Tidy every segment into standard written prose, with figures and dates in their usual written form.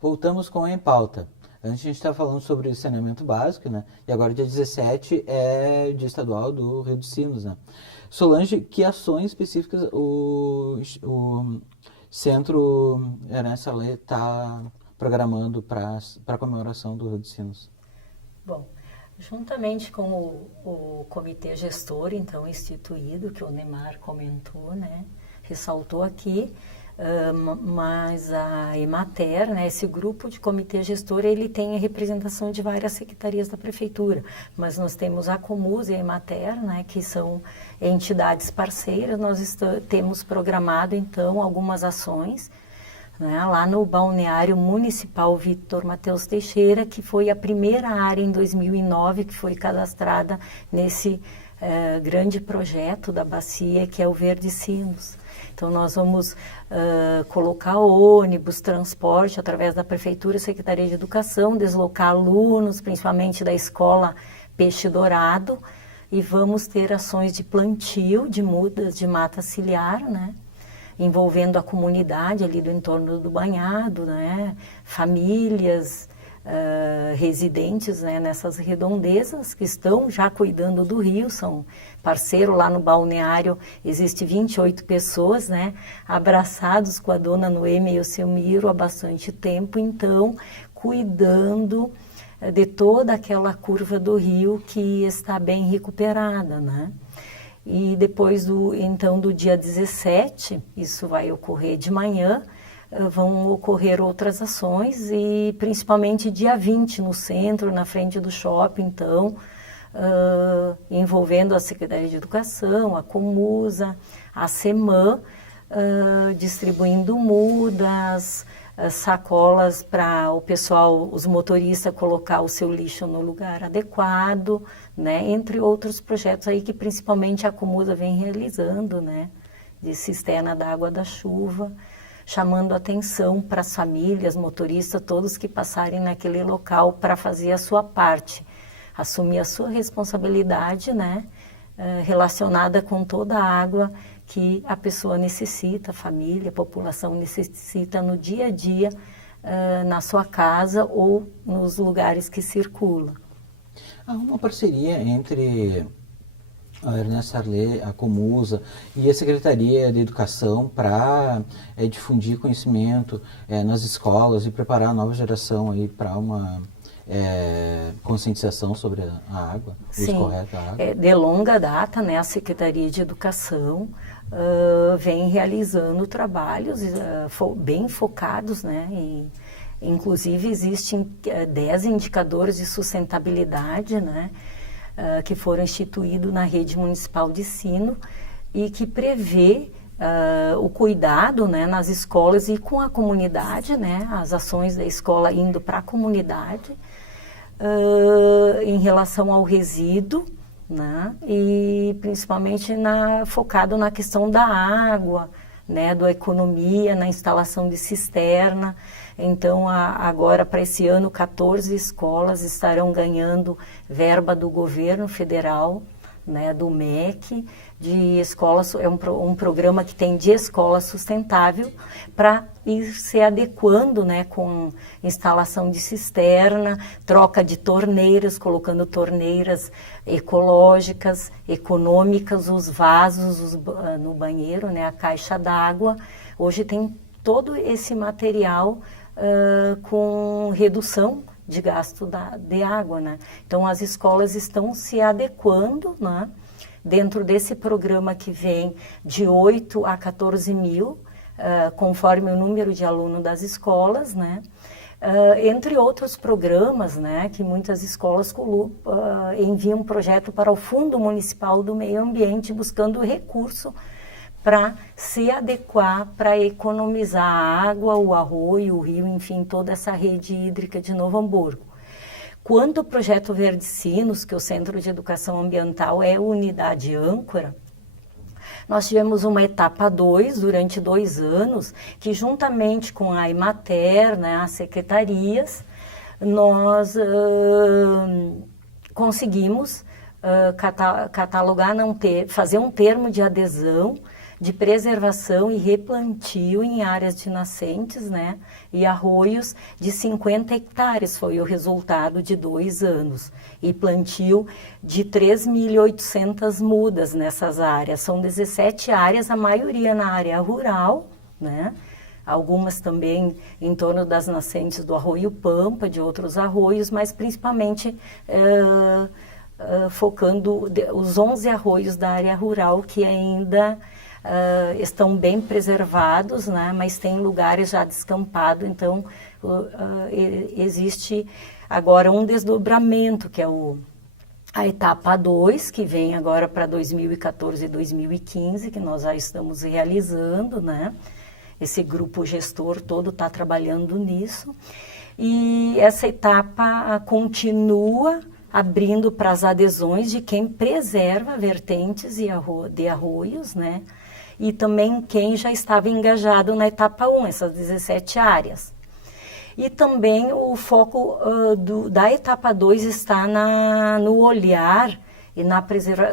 Voltamos com Em Pauta. Antes a gente estava falando sobre o saneamento básico, né? E agora dia 17 é dia estadual do Rio dos Sinos, né? Solange, que ações específicas o Centro Ernest Sarley está programando para a comemoração do Rio dos Sinos? Bom, juntamente com o comitê gestor, então, instituído, que o Neymar comentou, né? Ressaltou aqui, mas a Emater, né, esse grupo de comitê gestor, ele tem a representação de várias secretarias da prefeitura, mas nós temos a Comus e a Emater, né, que são entidades parceiras. Nós temos programado, então, algumas ações, né, lá no balneário municipal Victor Mateus Teixeira, que foi a primeira área em 2009 que foi cadastrada nesse grande projeto da bacia, que é o Verde Sinos. Então, nós vamos colocar ônibus, transporte, através da Prefeitura e Secretaria de Educação, deslocar alunos, principalmente da escola Peixe Dourado, e vamos ter ações de plantio de mudas de mata ciliar, né? Envolvendo a comunidade ali do entorno do banhado, né? Famílias, residentes, né, nessas redondezas que estão já cuidando do rio, são parceiro lá no balneário, existe 28 pessoas, né, abraçados com a dona Noemi e o seu Miro há bastante tempo, então, cuidando de toda aquela curva do rio que está bem recuperada, né. E depois do dia 17, isso vai ocorrer de manhã, vão ocorrer outras ações e principalmente dia 20 no centro, na frente do shopping, então, envolvendo a Secretaria de Educação, a Comusa, a SEMAN, distribuindo mudas, sacolas para o pessoal, os motoristas, colocar o seu lixo no lugar adequado, né, entre outros projetos aí que principalmente a Comusa vem realizando, né, de cisterna da água da chuva, chamando atenção para as famílias, motoristas, todos que passarem naquele local para fazer a sua parte, assumir a sua responsabilidade, né, relacionada com toda a água que a pessoa necessita, a família, a população necessita no dia a dia, na sua casa ou nos lugares que circula. Há uma parceria entre a Ernest Sarley, a Comusa e a Secretaria de Educação para difundir conhecimento nas escolas e preparar a nova geração aí para uma conscientização sobre a água, o uso correto da água. De longa data, né, a Secretaria de Educação vem realizando trabalhos bem focados, né, e inclusive existem 10 indicadores de sustentabilidade, né, que foram instituídos na rede municipal de ensino e que prevê o cuidado, né, nas escolas e com a comunidade, né, as ações da escola indo para a comunidade em relação ao resíduo, né, e principalmente focado na questão da água, né, da economia, na instalação de cisterna. Então, agora, para esse ano, 14 escolas estarão ganhando verba do governo federal, né, do MEC, de escolas, é um programa que tem de escola sustentável, para ir se adequando, né, com instalação de cisterna, troca de torneiras, colocando torneiras ecológicas, econômicas, os vasos no banheiro, né, a caixa d'água. Hoje tem todo esse material com redução de gasto de água, né? Então, as escolas estão se adequando, né, dentro desse programa que vem de 8 a 14 mil, conforme o número de alunos das escolas, né? Entre outros programas, né, que muitas escolas enviam um projeto para o Fundo Municipal do Meio Ambiente, buscando recurso para se adequar, para economizar a água, o arroio, o rio, enfim, toda essa rede hídrica de Novo Hamburgo. Quanto ao projeto Verde Sinos, que o Centro de Educação Ambiental é a unidade âncora, nós tivemos uma etapa 2 durante 2 anos, que juntamente com a Emater, né, as secretarias, nós conseguimos catalogar, fazer um termo de adesão, de preservação e replantio em áreas de nascentes, né, e arroios de 50 hectares, foi o resultado de 2 anos. E plantio de 3.800 mudas nessas áreas. São 17 áreas, a maioria na área rural, né, algumas também em torno das nascentes do Arroio Pampa, de outros arroios, mas principalmente focando os 11 arroios da área rural que ainda estão bem preservados, né, mas tem lugares já descampados, então existe agora um desdobramento, que é a etapa 2, que vem agora para 2014 e 2015, que nós já estamos realizando, né, esse grupo gestor todo está trabalhando nisso, e essa etapa continua abrindo para as adesões de quem preserva vertentes de arroios, né? E também quem já estava engajado na etapa 1, essas 17 áreas. E também o foco da etapa 2 está no olhar e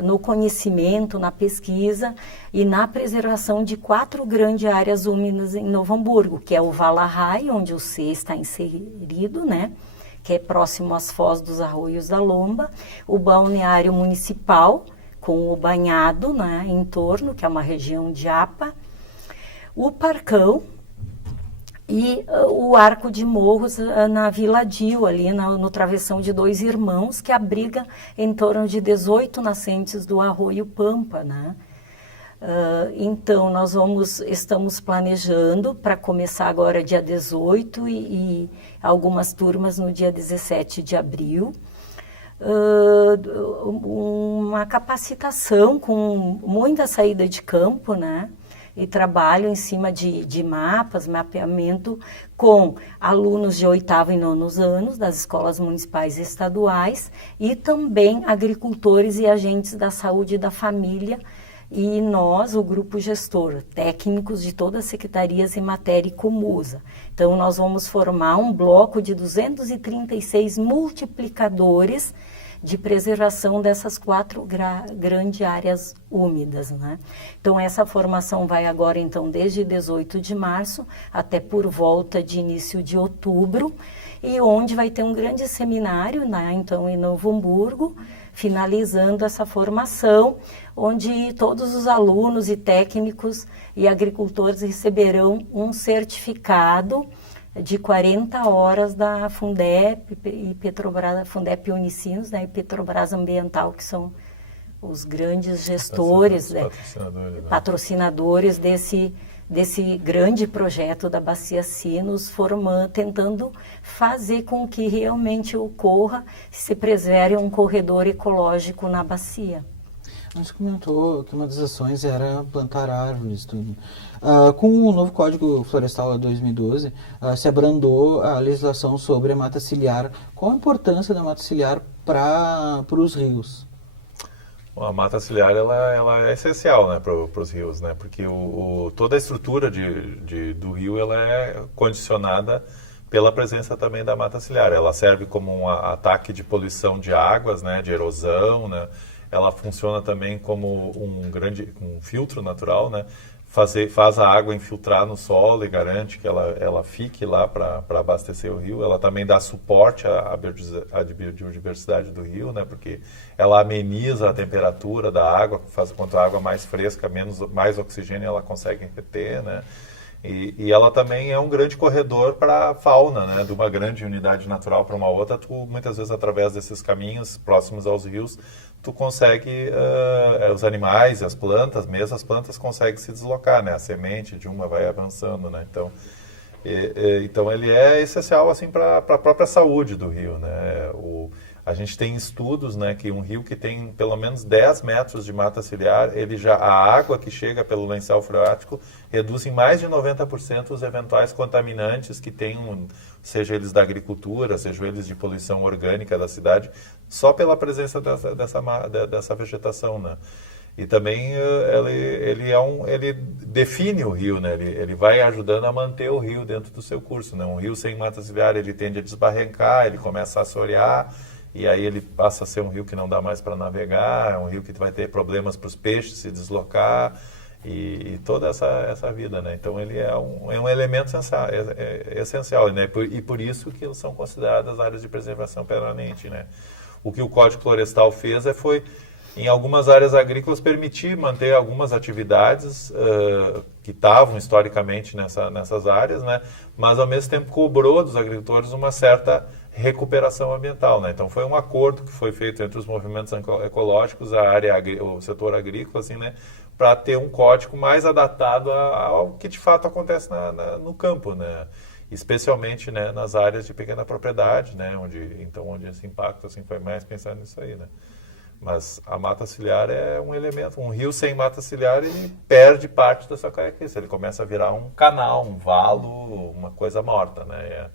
no conhecimento, na pesquisa e na preservação de 4 grandes áreas úmidas em Novo Hamburgo, que é o Vala-Rai, onde o C está inserido, né? Que é próximo às Foz dos Arroios da Lomba, o balneário municipal, com o banhado, né, em torno, que é uma região de APA, o Parcão e o Arco de Morros na Vila Dio, ali no Travessão de Dois Irmãos, que abriga em torno de 18 nascentes do Arroio Pampa, né? Então, estamos planejando para começar agora dia 18 e algumas turmas no dia 17 de abril. Uma capacitação com muita saída de campo, né? E trabalho em cima de mapas, mapeamento com alunos de 8º e 9º anos das escolas municipais e estaduais e também agricultores e agentes da saúde e da família. E nós, o grupo gestor, técnicos de todas as secretarias em matéria e Comusa. Então, nós vamos formar um bloco de 236 multiplicadores de preservação dessas 4 grandes áreas úmidas, né? Então, essa formação vai agora, então, desde 18 de março até por volta de início de outubro, e onde vai ter um grande seminário, né, então, em Novo Hamburgo, finalizando essa formação, onde todos os alunos e técnicos e agricultores receberão um certificado de 40 horas da Fundep e Petrobras, Fundep Unicinos, né, e Petrobras Ambiental, que são os grandes gestores, patrocinadores desse grande projeto da Bacia Sinos, tentando fazer com que realmente ocorra, se preserve um corredor ecológico na bacia. Você comentou que uma das ações era plantar árvores. Tudo. Com o novo Código Florestal de 2012, se abrandou a legislação sobre a mata ciliar. Qual a importância da mata ciliar para os rios? A mata ciliar ela é essencial, né, para os rios, né, porque toda a estrutura do rio ela é condicionada pela presença também da mata ciliar. Ela serve como um ataque de poluição de águas, né, de erosão, né. Ela funciona também como um filtro natural, né, faz a água infiltrar no solo e garante que ela fique lá para abastecer o rio. Ela também dá suporte à biodiversidade do rio, né, porque ela ameniza a temperatura da água, faz quanto a água mais fresca, mais oxigênio ela consegue reter, né. E ela também é um grande corredor para a fauna, né, de uma grande unidade natural para uma outra. Muitas vezes, através desses caminhos próximos aos rios, tu consegue, os animais, as plantas, mesmo as plantas conseguem se deslocar, né, a semente de uma vai avançando, né, então ele é essencial, assim, para a própria saúde do rio, né. A gente tem estudos, né, que um rio que tem pelo menos 10 metros de mata ciliar, a água que chega pelo lençol freático reduz em mais de 90% os eventuais contaminantes que tem, seja eles da agricultura, seja eles de poluição orgânica da cidade, só pela presença dessa vegetação, né. E também ele define o rio, né? Ele vai ajudando a manter o rio dentro do seu curso, né? Um rio sem mata ciliar, ele tende a desbarrancar, ele começa a assorear, e aí ele passa a ser um rio que não dá mais para navegar, é um rio que vai ter problemas para os peixes se deslocar, e toda essa vida, né? Então ele é um elemento essencial, né? E por isso que eles são consideradas áreas de preservação permanente, né? O que o Código Florestal fez foi, em algumas áreas agrícolas, permitir manter algumas atividades que estavam historicamente nessas áreas, né? Mas ao mesmo tempo cobrou dos agricultores uma certa recuperação ambiental, né? Então foi um acordo que foi feito entre os movimentos ecológicos, o setor agrícola, assim, né? Para ter um código mais adaptado ao que de fato acontece no campo, né? Especialmente, né, nas áreas de pequena propriedade, né? Onde esse impacto assim foi mais pensado nisso aí, né? Mas a mata ciliar é um elemento. Um rio sem mata ciliar, ele perde parte da sua característica. Ele começa a virar um canal, um valo, uma coisa morta, né?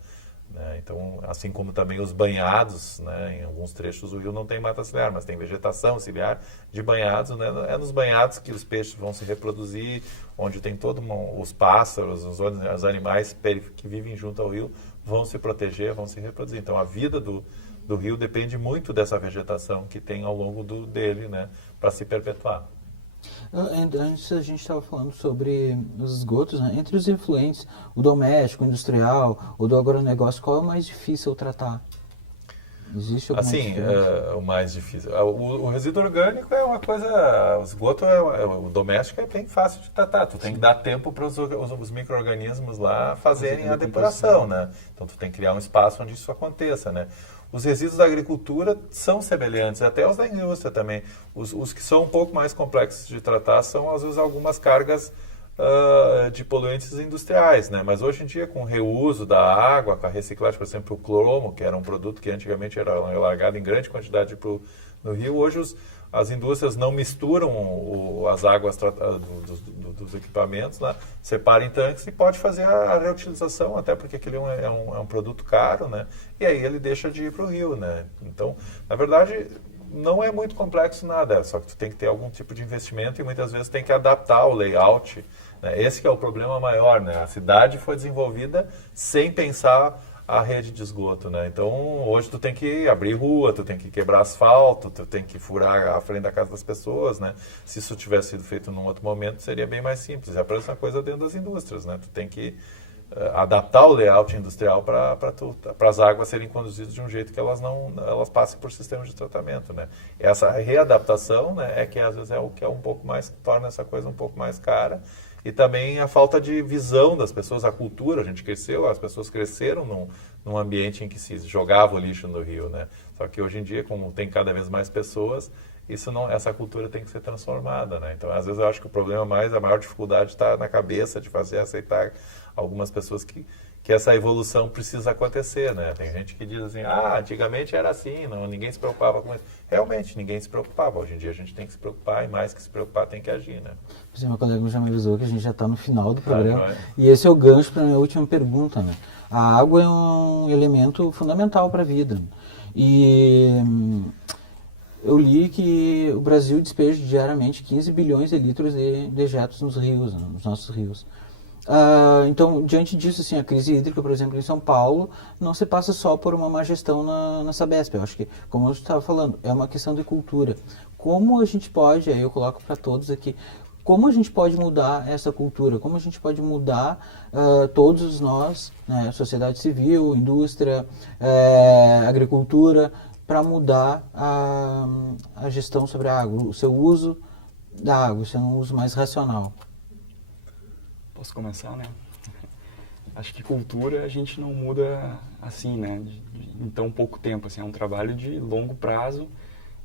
Então, assim como também os banhados, né? Em alguns trechos o rio não tem mata ciliar, mas tem vegetação ciliar de banhados, né? É nos banhados que os peixes vão se reproduzir, onde tem os pássaros, os animais que vivem junto ao rio vão se proteger, vão se reproduzir. Então, a vida do rio depende muito dessa vegetação que tem ao longo dele, né, para se perpetuar. Antes a gente estava falando sobre os esgotos, né? Entre os efluentes, o doméstico, o industrial, o do agronegócio, qual é o mais difícil tratar? Existe alguma o mais difícil. O resíduo orgânico é uma coisa. O esgoto, o doméstico é bem fácil de tratar. Tu tem que dar tempo para os micro-organismos lá fazerem a depuração, né? Então tu tem que criar um espaço onde isso aconteça, né? Os resíduos da agricultura são semelhantes, até os da indústria também. Os que são um pouco mais complexos de tratar são, às vezes, algumas cargas de poluentes industriais, né? Mas hoje em dia, com o reuso da água, com a reciclagem, por exemplo, o cromo, que era um produto que antigamente era largado em grande quantidade no rio, hoje as indústrias não misturam as águas dos equipamentos, né? Separa em tanques e pode fazer a reutilização, até porque aquele é um produto caro, né? E aí ele deixa de ir para o rio, né? Então, na verdade, não é muito complexo nada, só que tu tem que ter algum tipo de investimento e muitas vezes tem que adaptar o layout, né? Esse que é o problema maior, né? A cidade foi desenvolvida sem pensar a rede de esgoto, né? Então, hoje tu tem que abrir rua, tu tem que quebrar asfalto, tu tem que furar a frente da casa das pessoas, né? Se isso tivesse sido feito num outro momento, seria bem mais simples. É a mesma coisa dentro das indústrias, né? Tu tem que adaptar o layout industrial para as águas serem conduzidas de um jeito que elas passem por sistemas de tratamento, né? Essa readaptação, né, é que às vezes é o que é um pouco mais, torna essa coisa um pouco mais cara. E também a falta de visão das pessoas, a cultura, a gente cresceu, as pessoas cresceram num ambiente em que se jogava o lixo no rio, né? Só que hoje em dia, como tem cada vez mais pessoas, essa cultura tem que ser transformada, né? Então, às vezes eu acho que a maior dificuldade está na cabeça de fazer aceitar algumas pessoas que essa evolução precisa acontecer, né? Tem gente que diz assim, antigamente era assim, ninguém se preocupava com isso. Realmente, ninguém se preocupava. Hoje em dia a gente tem que se preocupar e mais que se preocupar tem que agir, né? Por exemplo, meu colega já me avisou que a gente já está no final do programa. E esse é o gancho para a minha última pergunta, né? A água é um elemento fundamental para a vida. E eu li que o Brasil despeja diariamente 15 bilhões de litros de dejetos nos rios, né, nos nossos rios. Então, diante disso, assim, a crise hídrica, por exemplo, em São Paulo, não se passa só por uma má gestão na Sabesp. Eu acho que, como eu estava falando, é uma questão de cultura. Como a gente pode, aí eu coloco para todos aqui, como a gente pode mudar essa cultura? Como a gente pode mudar todos nós, né, sociedade civil, indústria, agricultura, para mudar a gestão sobre a água, o seu uso da água, o seu uso mais racional? Posso começar, né? Acho que cultura a gente não muda assim, né? Em tão pouco tempo, assim. É um trabalho de longo prazo,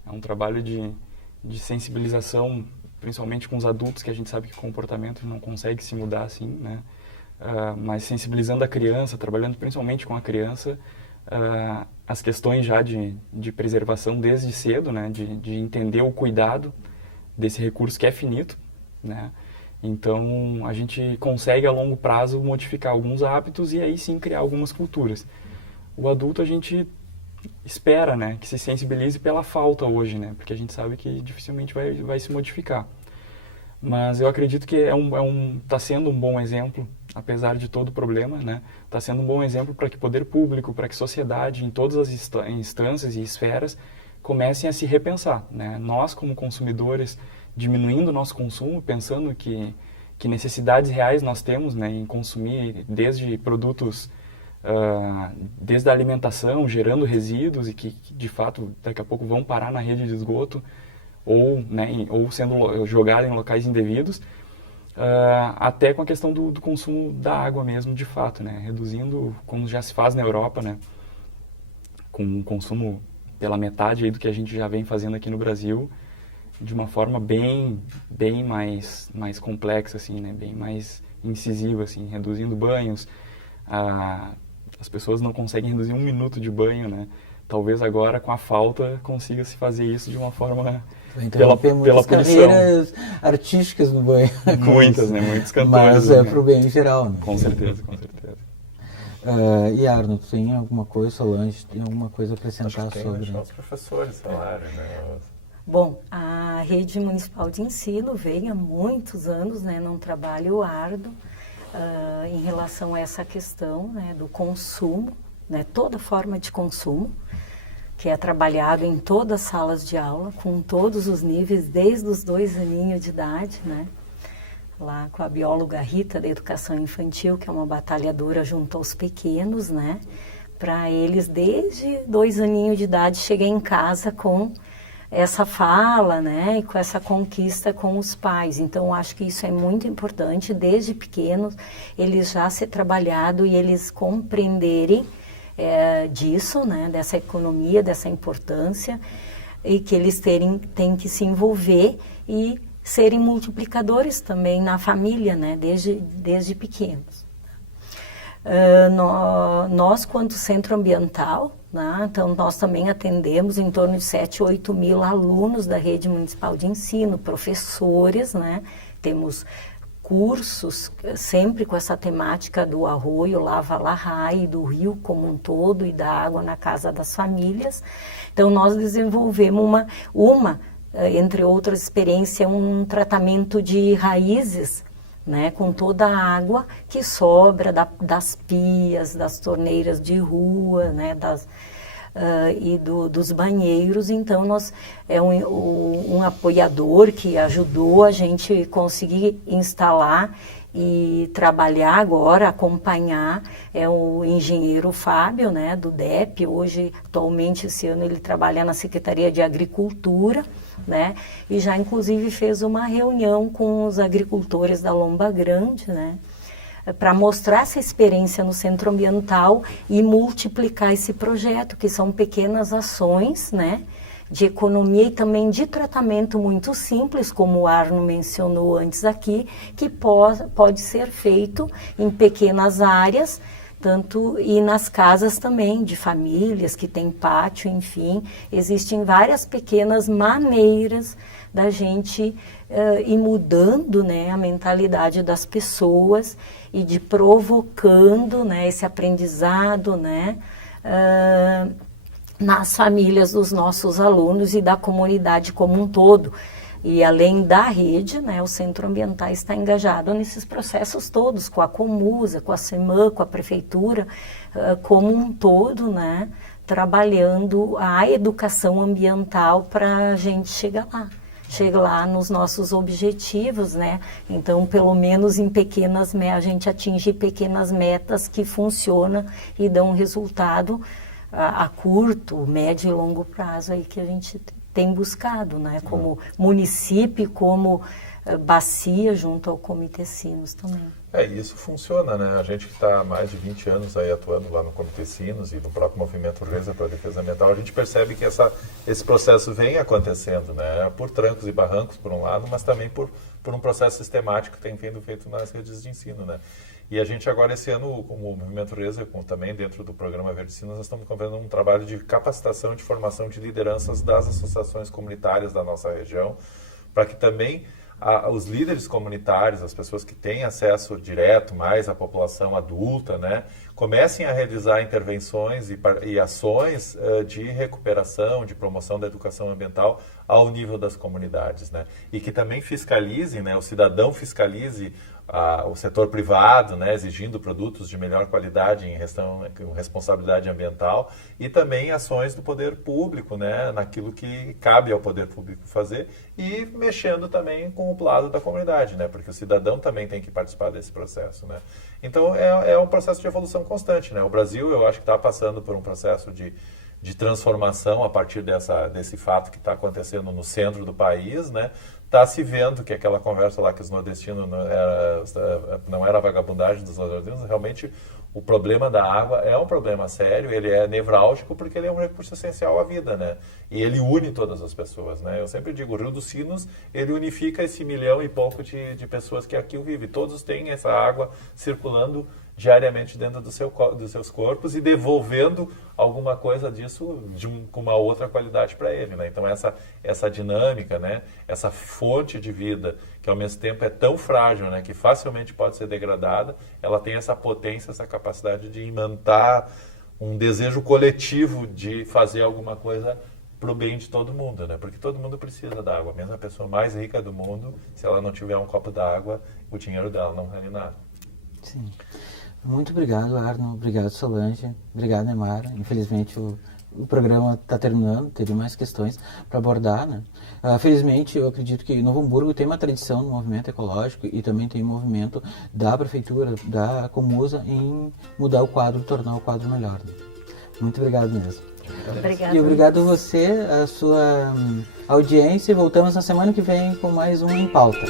é um trabalho de sensibilização, principalmente com os adultos, que a gente sabe que o comportamento não consegue se mudar assim, né? Mas sensibilizando a criança, trabalhando principalmente com a criança, as questões já de preservação desde cedo, né? De entender o cuidado desse recurso que é finito, né? Então, a gente consegue a longo prazo modificar alguns hábitos e aí sim criar algumas culturas. O adulto a gente espera, né, que se sensibilize pela falta hoje, né, porque a gente sabe que dificilmente vai se modificar. Mas eu acredito que tá sendo um bom exemplo, apesar de todo o problema, né? Está sendo um bom exemplo para que poder público, para que sociedade, em todas as instâncias e esferas, comecem a se repensar, né? Nós, como consumidores, diminuindo o nosso consumo, pensando que necessidades reais nós temos, né, em consumir desde produtos, desde a alimentação, gerando resíduos e que de fato daqui a pouco vão parar na rede de esgoto ou, né, ou sendo jogados em locais indevidos, até com a questão do consumo da água mesmo, de fato, né, reduzindo, como já se faz na Europa, né, com um consumo pela metade aí do que a gente já vem fazendo aqui no Brasil, de uma forma bem mais complexa, assim, né? Bem mais incisiva, assim, reduzindo banhos. As pessoas não conseguem reduzir 1 minuto de banho, né? Talvez agora, com a falta, consiga-se fazer isso de uma forma pela punição. Carreiras artísticas no banho. Muitas, né? Muitos cantores. Mas né? para o bem geral, né? Com certeza, com certeza. E Arno, tem alguma coisa, Solange, tem alguma coisa a acrescentar Acho que sobre? tem os professores falarem, né? Bom, a Rede Municipal de Ensino vem há muitos anos, né, num trabalho árduo em relação a essa questão, né, do consumo, né, toda forma de consumo, que é trabalhado em todas as salas de aula, com todos os níveis, desde os 2 aninhos de idade, né, lá com a bióloga Rita da Educação Infantil, que é uma batalhadora junto aos pequenos, né, para eles desde 2 aninhos de idade chegarem em casa com essa fala, né, e com essa conquista com os pais. Então, acho que isso é muito importante, desde pequenos, eles já ser trabalhado e eles compreenderem disso, né, dessa economia, dessa importância, e que eles têm que se envolver e serem multiplicadores também na família, né, desde pequenos. Nós, quanto centro ambiental, né, então nós também atendemos em torno de 7, 8 mil alunos da rede municipal de ensino, professores, né, temos cursos sempre com essa temática do arroio, lava-larra e do rio como um todo e da água na casa das famílias. Então nós desenvolvemos entre outras experiências, um tratamento de raízes, né, com toda a água que sobra das pias, das torneiras de rua, né, dos banheiros. Então, um apoiador que ajudou a gente conseguir instalar e trabalhar agora, acompanhar, é o engenheiro Fábio, né, do DEP. Hoje, atualmente, esse ano, ele trabalha na Secretaria de Agricultura, né, e já, inclusive, fez uma reunião com os agricultores da Lomba Grande, né, para mostrar essa experiência no centro ambiental e multiplicar esse projeto, que são pequenas ações, né, de economia e também de tratamento muito simples, como o Arno mencionou antes aqui, que pode ser feito em pequenas áreas, tanto e nas casas também, de famílias que têm pátio, enfim. Existem várias pequenas maneiras da gente ir mudando, né, a mentalidade das pessoas e de provocando, né, esse aprendizado, né, nas famílias dos nossos alunos e da comunidade como um todo. E além da rede, né, o Centro Ambiental está engajado nesses processos todos, com a Comusa, com a CEMAN, com a Prefeitura, como um todo, né, trabalhando a educação ambiental para a gente chegar lá nos nossos objetivos, né? Então, pelo menos em a gente atinge pequenas metas que funcionam e dão resultado a curto, médio e longo prazo aí que a gente tem buscado, né? Como município, como bacia junto ao Comitê Sinos também. Isso funciona, né? A gente que está há mais de 20 anos aí atuando lá no Comitê Sinos e no próprio Movimento Reza para a Defesa Ambiental, a gente percebe que esse processo vem acontecendo, né? Por trancos e barrancos, por um lado, mas também por um processo sistemático que tem sido feito nas redes de ensino, né? E a gente agora, esse ano, como o Movimento Reza, também dentro do programa Verde Sinos, nós estamos fazendo um trabalho de capacitação, de formação de lideranças das associações comunitárias da nossa região, para que também os líderes comunitários, as pessoas que têm acesso direto mais à população adulta, né, comecem a realizar intervenções e ações de recuperação, de promoção da educação ambiental ao nível das comunidades, né, e que também fiscalizem, né, o cidadão fiscalize o setor privado, né, exigindo produtos de melhor qualidade com responsabilidade ambiental, e também ações do poder público, né, naquilo que cabe ao poder público fazer, e mexendo também com o lado da comunidade, né, porque o cidadão também tem que participar desse processo, né. Então é um processo de evolução constante, né. O Brasil, eu acho que está passando por um processo de transformação a partir desse fato que está acontecendo no centro do país, né. Está se vendo que aquela conversa lá que os nordestinos não era a vagabundagem dos nordestinos, realmente o problema da água é um problema sério, ele é nevrálgico porque ele é um recurso essencial à vida, né? E ele une todas as pessoas, né? Eu sempre digo, o Rio dos Sinos, ele unifica esse 1 milhão e pouco de pessoas que aqui vivem. Todos têm essa água circulando diariamente dentro dos seus corpos e devolvendo alguma coisa disso com uma outra qualidade para ele, né? Então essa dinâmica, né? Essa fonte de vida que ao mesmo tempo é tão frágil, né? Que facilmente pode ser degradada, ela tem essa potência, essa capacidade de imantar um desejo coletivo de fazer alguma coisa para o bem de todo mundo, né? Porque todo mundo precisa da água, mesmo a pessoa mais rica do mundo, se ela não tiver um copo d'água, o dinheiro dela não vale nada. Sim. Muito obrigado, Arno. Obrigado, Solange. Obrigado, Neymar. Infelizmente, o programa está terminando. Teria mais questões para abordar, né? Felizmente, eu acredito que Novo Hamburgo tem uma tradição no movimento ecológico e também tem um movimento da prefeitura, da Comusa, em mudar o quadro, tornar o quadro melhor, né? Muito obrigado mesmo. Obrigada. E obrigado a você, a sua audiência. Voltamos na semana que vem com mais um Em Pauta.